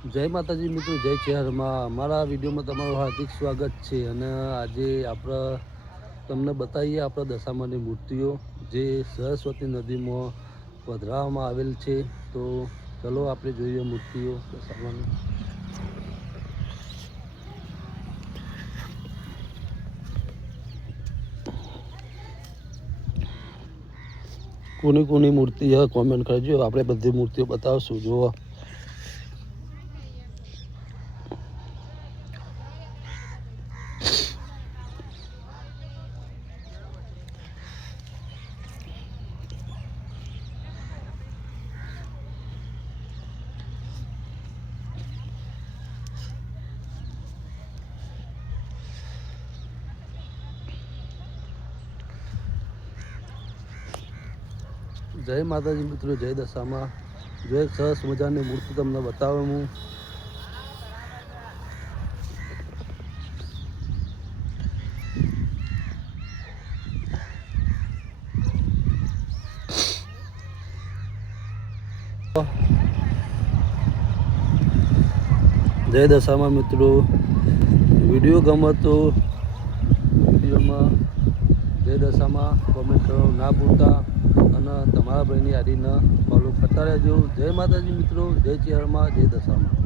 જય માતાજી મિત્રો, જય ચેહરમાં. અમારા વિડીયોમાં તમારું હાર્દિક સ્વાગત છે. અને આજે આપણે તમને બતાવીએ આપણા દશામાની મૂર્તિઓ જે સરસ્વતી નદીમાં પધરાવવામાં આવેલ છે. તો ચલો આપણે જોઈએ મૂર્તિઓ દશામાની. કોની કોની મૂર્તિ છે કોમેન્ટ કરજો. આપણે બધી મૂર્તિઓ બતાવશું. જુઓ જય માતાજી મિત્રો, જય દશામાં. જો એક સરસ મજાની મૂર્તિ તમને બતાવું હું. જય દશામાં મિત્રો, વિડીયો ગમે તો વિડીયોમાં જય દશામાં કોમેન્ટ કરવાનું ના ભૂલતા અને તમારા ભાઈની યાદીને ફોલો કરતા રહેજો. જય માતાજી મિત્રો, જય ચેહરમાં, જય દશામાં.